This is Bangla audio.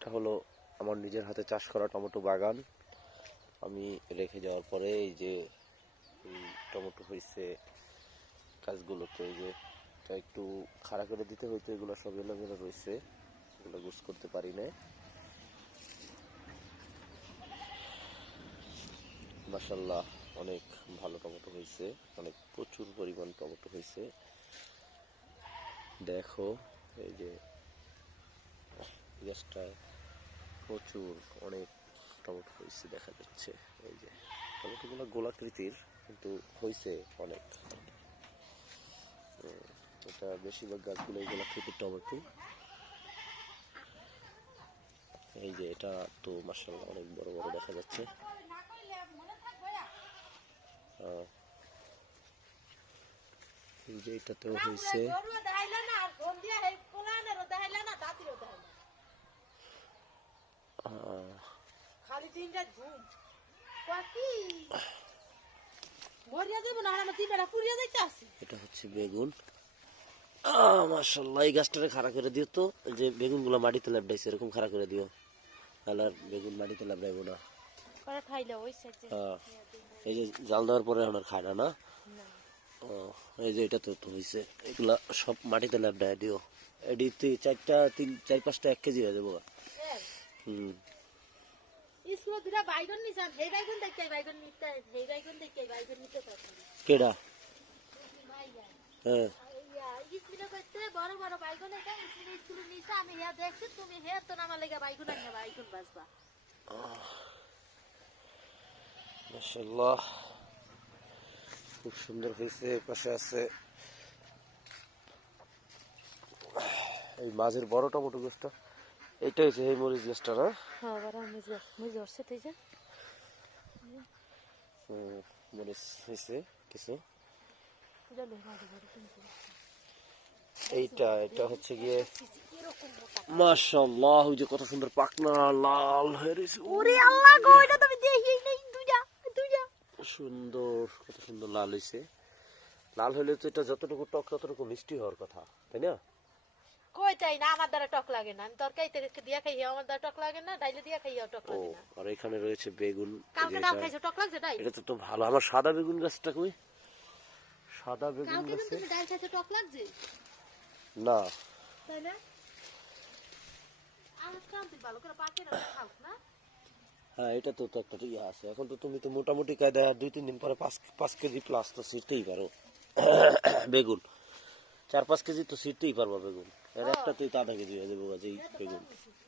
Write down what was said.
এটা হলো আমার নিজের হাতে চাষ করা টমেটো বাগান। আমি রেখে যাওয়ার পরে এই যে টমেটো হয়েছে গাছগুলোতে, এই যে এটা একটু খাড়া করে দিতে হইতো, এগুলো সব এলোমেলো রয়েছে, এগুলো গুছ করতে পারি না। মাশাআল্লাহ অনেক ভালো টমেটো হয়েছে, অনেক প্রচুর পরিমাণ টমেটো হয়েছে। দেখো এই যে গাছটায় প্রচুর অনেক টমেটো হয়েছে দেখা যাচ্ছে। এই যে টমেটোগুলো গোলাকৃতির কিন্তু হয়েছে অনেক। এটা বেশিরভাগ গাছগুলো গোলাকৃতির টমেটো। এই যে এটা তো মাশাআল্লাহ অনেক বড় বড় দেখা যাচ্ছে। এই যে এটাতেও হয়েছে। এটা হচ্ছে বেগুন। মাশাআল্লাহ এই গাছটারে খাড়া করে দিও তো, যে বেগুন গুলা মাটিতে লেপটাইছে এরকম খাড়া করে দিও, তাহলে আর বেগুন মাটিতে লেপটাইবো না। এই যে জাল দেওয়ার পরে আমার খায় না, না? এই যে এটা তো হয়েছে, এগুলা সব মাটিতে লেপটাই দিও। এটি 4-5টা 1 কেজি হয়ে যাবো। কেডা? হ্যাঁ বড় বড় বাইগুন এটা স্কুলে নিছে, আমি হে দেখছি তুমি হে তো নামা লেগে বাইগুন আনবা, বাইগুন বাজবা। মাশাআল্লাহ খুব সুন্দর হয়েছে। পাশে আছে এই মাঝের বড় টমেটো গাছটা, এইটা হচ্ছে এই মরিচ গাছটা, না? হ্যাঁ বড় মরিচ গাছ, মরিচ ধরছে তুই যে মরিচ হয়েছে কিছু। এটা হচ্ছে গিয়ে মাশাআল্লাহ, ওই যে কত সুন্দর পাকনা লাল হয়ে রয়েছে। ওরে আল্লাহ গো, এটা তো আমি দেখিই নাই। দুইটা সুন্দর, কত সুন্দর লাল হয়েছে। লাল হলে তো এটা যতটুকু টক ততটুকু মিষ্টি হওয়ার কথা, তাই না? কই তাই না, আমার দ্বারা টক লাগে না। আমি তরকারিতে দিয়া খাই, আমার দ্বারা টক লাগে না। ডাইলে দিয়া খাই টক লাগে না। আর এখানে রয়েছে বেগুন। কালকে ডাল খাইছো, টক লাগছে ডাল? এটা তো ভালো। আমার সাদা বেগুন গাছটা কই? সাদা বেগুন কালকে গাছে তুমি ডাল খাইছো, টক লাগছে না, তাই না? আমার কান্তি ভালো করে পাকে না খাও না। হ্যাঁ এটা তো একটা ইয়ে আছে। এখন তো তুমি তো মোটামুটি কায়দায় আর 2-3 দিন পরে 5 কেজি প্লাস তো ছিটতেই পারো বেগুন। 4-5 কেজি তো ছিটতেই পারবো বেগুন। এর একটা তুই 0.5 কেজি হয়ে যাবো বেগুন।